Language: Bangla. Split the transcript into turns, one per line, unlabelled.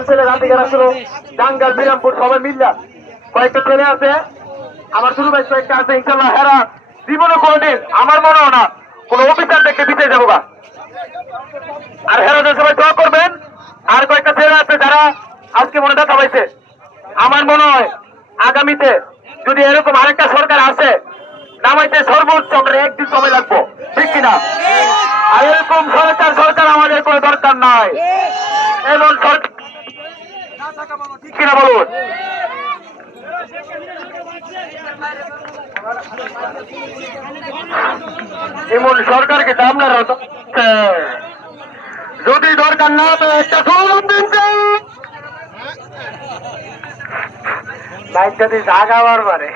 কিছু ছেলে বিরামপুর, সবাই মিল্লা। কয়েকটা ছেলে আছে, আমার ছোট ভাই কয়েকটা আছে, ইনশাল্লাহ হেরা জীবনে আমার মনে হয় না, কোনো অফিসার দেখে বিতে যাব গা। আর হেরাদের সবাই দোয়া করবেন, আর কয়েকটা ছেলে আছে যারা আজকে মনে দেখা পাইছে। আমার মনে হয় আগামীতে যদি এরকম আরেকটা সরকার আসে, নামাইতে সর্বোচ্চ আমরা একদিন সময় লাগবো। ঠিক কিনা? আর এরকম সরকার সরকার আমাদের কোনো দরকার নাই। এমন সরকার কিনা বলুন এমন সরকারকে আপনারা তো। যদি দরকার না তো একটা সমাধান দিন লাইট যদি জাগা হয়ে